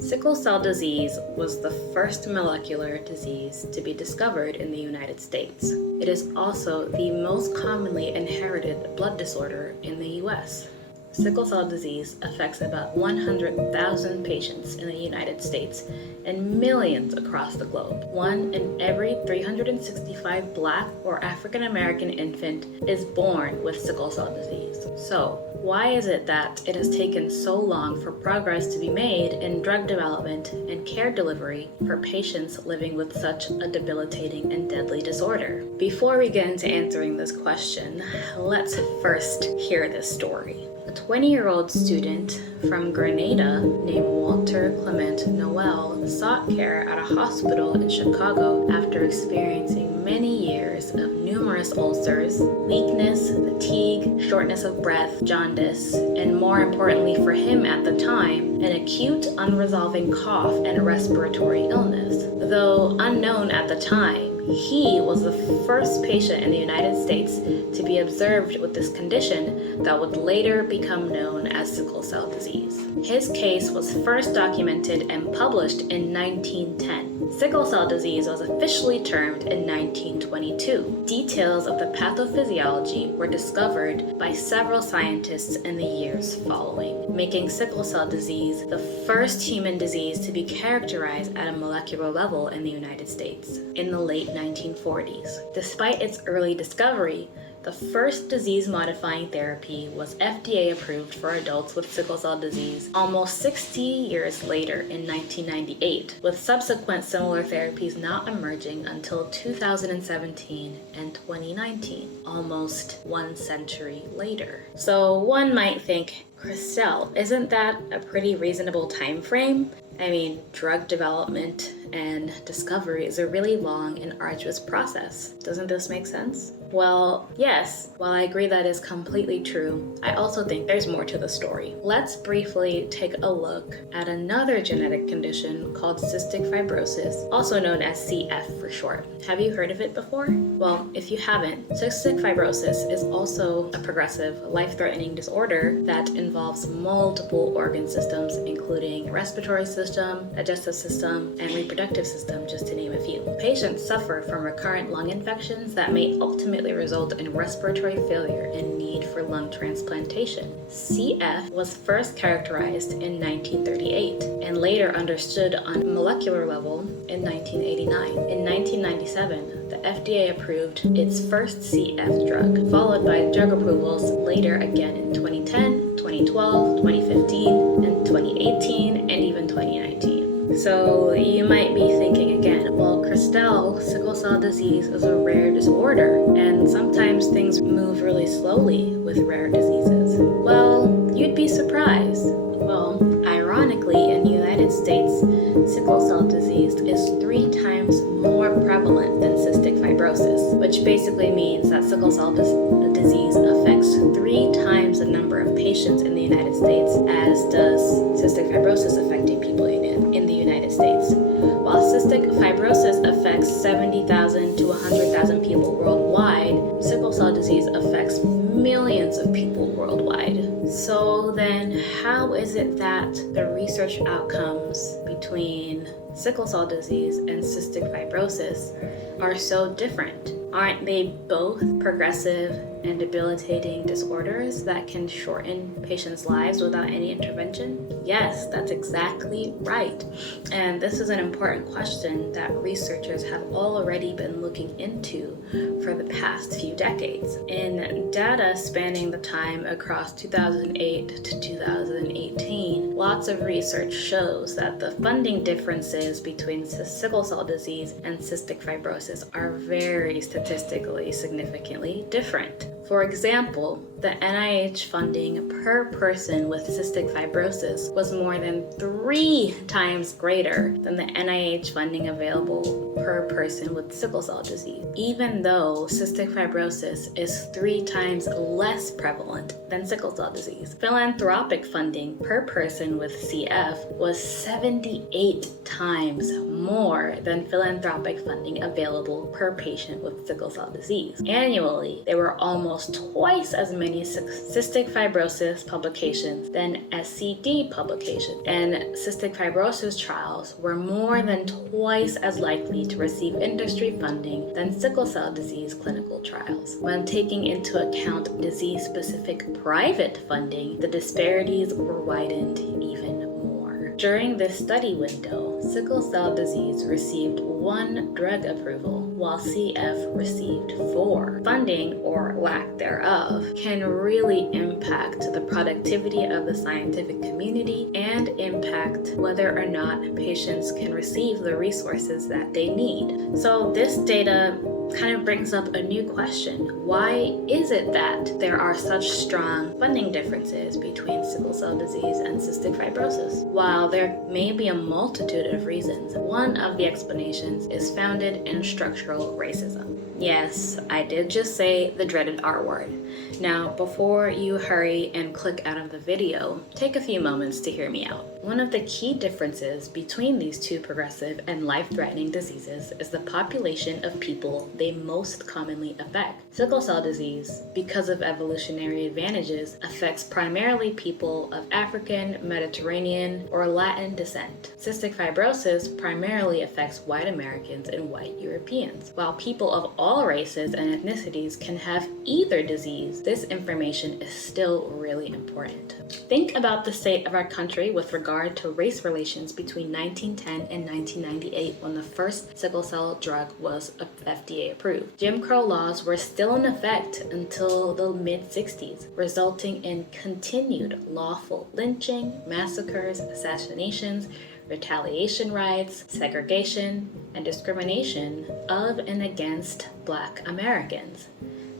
Sickle cell disease was the first molecular disease to be discovered in the United States. It is also the most commonly inherited blood disorder in the US. Sickle cell disease affects about 100,000 patients in the United States and millions across the globe. 1 in every 365 Black or African American infant is born with sickle cell disease. So, why is it that it has taken so long for progress to be made in drug development and care delivery for patients living with such a debilitating and deadly disorder? Before we get into answering this question, let's first hear this story. A 20-year-old student from Grenada named Walter Clement Noel sought care at a hospital in Chicago after experiencing many years of numerous ulcers, weakness, fatigue, shortness of breath, jaundice, and more importantly for him at the time, an acute unresolving cough and respiratory illness. Though unknown at the time, he was the first patient in the United States to be observed with this condition that would later become known as sickle cell disease. His case was first documented and published in 1910. Sickle cell disease was officially termed in 1922. Details of the pathophysiology were discovered by several scientists in the years following, making sickle cell disease the first human disease to be characterized at a molecular level in the United States in the late 1940s. Despite its early discovery, the first disease-modifying therapy was FDA approved for adults with sickle cell disease almost 60 years later in 1998, with subsequent similar therapies not emerging until 2017 and 2019, almost 1 century later. So one might think, Christelle, isn't that a pretty reasonable time frame? I mean, drug development and discovery is a really long and arduous process. Doesn't this make sense? Well, yes, while I agree that is completely true, I also think there's more to the story. Let's briefly take a look at another genetic condition called cystic fibrosis, also known as CF for short. Have you heard of it before? Well, if you haven't, cystic fibrosis is also a progressive, life-threatening disorder that involves multiple organ systems, including respiratory system, digestive system, and reproductive system, just to name a few. Patients suffer from recurrent lung infections that may ultimately result in respiratory failure and need for lung transplantation. CF was first characterized in 1938 and later understood on a molecular level in 1989. In 1997, the FDA approved its first CF drug, followed by drug approvals later again in 2010, 2012, 2015, and 2018, and even 2019. So you might be thinking again, well, Christelle, sickle cell disease is a rare disorder, and sometimes things move really slowly with rare diseases. Well, you'd be surprised. Well, ironically, in the United States, sickle cell disease is 3 times more prevalent than cystic fibrosis, which basically means that sickle cell disease affects 3 times the number of patients in the United States as does cystic fibrosis affecting people in the United States. While cystic fibrosis affects 70,000 to 100,000 people worldwide, sickle cell disease affects millions of people worldwide. So then how is it that the research outcomes between sickle cell disease and cystic fibrosis are so different? Aren't they both progressive and debilitating disorders that can shorten patients' lives without any intervention? Yes, that's exactly right. And this is an important question that researchers have already been looking into for the past few decades. In data spanning the time across 2008 to 2018, lots of research shows that the funding differences between sickle cell disease and cystic fibrosis are very statistically significantly different. For example, the NIH funding per person with cystic fibrosis was more than 3 times greater than the NIH funding available per person with sickle cell disease, even though cystic fibrosis is 3 times less prevalent than sickle cell disease. Philanthropic funding per person with CF was 78 times more than philanthropic funding available per patient with sickle cell disease. Annually, there were almost almost twice as many cystic fibrosis publications than SCD publications, and cystic fibrosis trials were more than twice as likely to receive industry funding than sickle cell disease clinical trials. When taking into account disease-specific private funding, the disparities were widened even more. During this study window, sickle cell disease received 1 drug approval, while CF received 4. Funding, or lack thereof, can really impact the productivity of the scientific community and impact whether or not patients can receive the resources that they need. So this data kind of brings up a new question. Why is it that there are such strong funding differences between sickle cell disease and cystic fibrosis? While there may be a multitude of reasons, one of the explanations is founded in structural racism. Yes, I did just say the dreaded R word. Now, before you hurry and click out of the video, take a few moments to hear me out. One of the key differences between these two progressive and life-threatening diseases is the population of people they most commonly affect. Sickle cell disease, because of evolutionary advantages, affects primarily people of African, Mediterranean, or Latin descent. Cystic fibrosis primarily affects white Americans and white Europeans. While people of all races and ethnicities can have either disease, this information is still really important. Think about the state of our country with regard to race relations between 1910 and 1998, when the first sickle cell drug was FDA approved. Jim Crow laws were still in effect until the mid-60s, resulting in continued lawful lynching, massacres, assassinations, retaliation riots, segregation, and discrimination of and against Black Americans.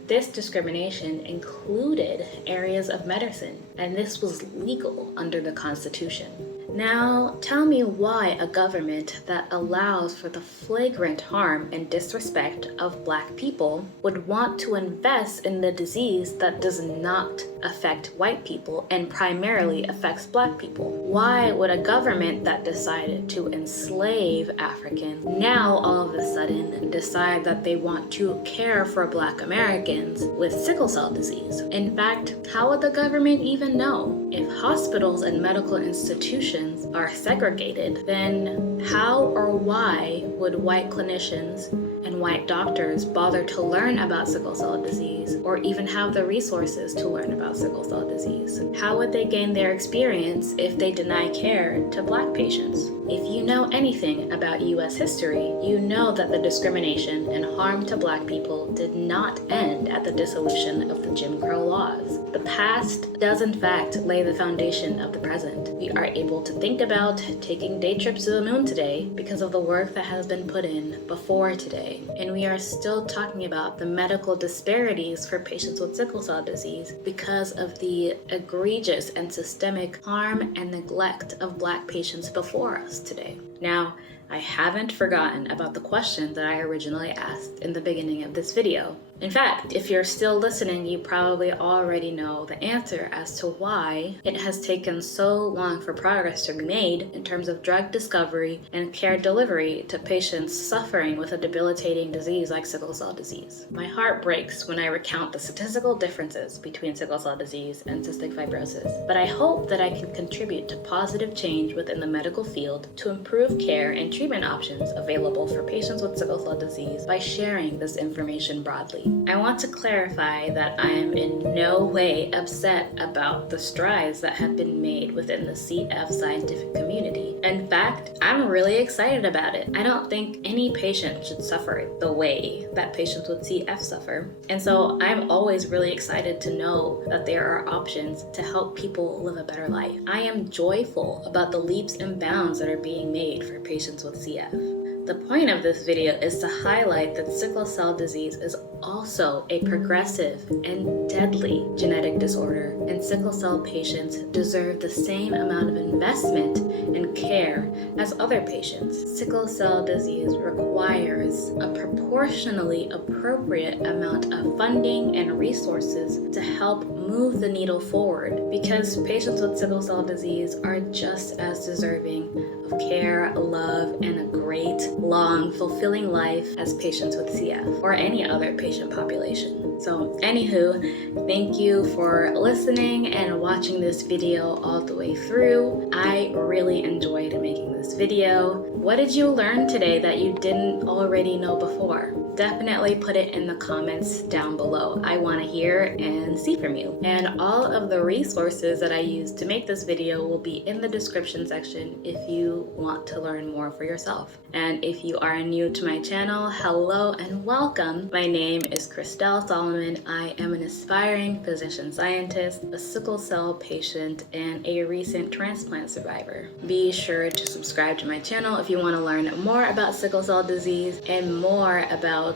This discrimination included areas of medicine, and this was legal under the Constitution. Now, tell me why a government that allows for the flagrant harm and disrespect of Black people would want to invest in the disease that does not affect white people and primarily affects Black people. Why would a government that decided to enslave Africans now all of a sudden decide that they want to care for Black Americans with sickle cell disease? In fact, how would the government even know? If hospitals and medical institutions are segregated, then how or why would white clinicians and white doctors bother to learn about sickle cell disease or even have the resources to learn about sickle cell disease? How would they gain their experience if they deny care to Black patients? If you know anything about U.S. history, you know that the discrimination and harm to Black people did not end at the dissolution of the Jim Crow laws. The past does in fact lay the foundation of the present. We are able to think about taking day trips to the moon today because of the work that has been put in before today. And we are still talking about the medical disparities for patients with sickle cell disease because of the egregious and systemic harm and neglect of Black patients before us today. Now, I haven't forgotten about the question that I originally asked in the beginning of this video. In fact, if you're still listening, you probably already know the answer as to why it has taken so long for progress to be made in terms of drug discovery and care delivery to patients suffering with a debilitating disease like sickle cell disease. My heart breaks when I recount the statistical differences between sickle cell disease and cystic fibrosis, but I hope that I can contribute to positive change within the medical field to improve care and treatment options available for patients with sickle cell disease by sharing this information broadly. I want to clarify that I am in no way upset about the strides that have been made within the CF scientific community. In fact, I'm really excited about it. I don't think any patient should suffer the way that patients with CF suffer. And so I'm always really excited to know that there are options to help people live a better life. I am joyful about the leaps and bounds that are being made for patients with CF. The point of this video is to highlight that sickle cell disease is also a progressive and deadly genetic disorder, and sickle cell patients deserve the same amount of investment and care as other patients. Sickle cell disease requires a proportionally appropriate amount of funding and resources to help move the needle forward, because patients with sickle cell disease are just as deserving of care, love, and a great long, fulfilling life as patients with CF or any other patient population. So anywho, thank you for listening and watching this video all the way through. I really enjoyed making this video. What did you learn today that you didn't already know before? Definitely put it in the comments down below. I want to hear and see from you. And all of the resources that I used to make this video will be in the description section if you want to learn more for yourself. And if you are new to my channel, hello and welcome. My name is Christelle Solomon. I am an aspiring physician scientist, a sickle cell patient, and a recent transplant survivor. Be sure to subscribe to my channel if you want to learn more about sickle cell disease and more about,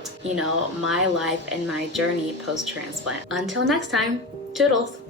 my life and my journey post-transplant. Until next time, toodles!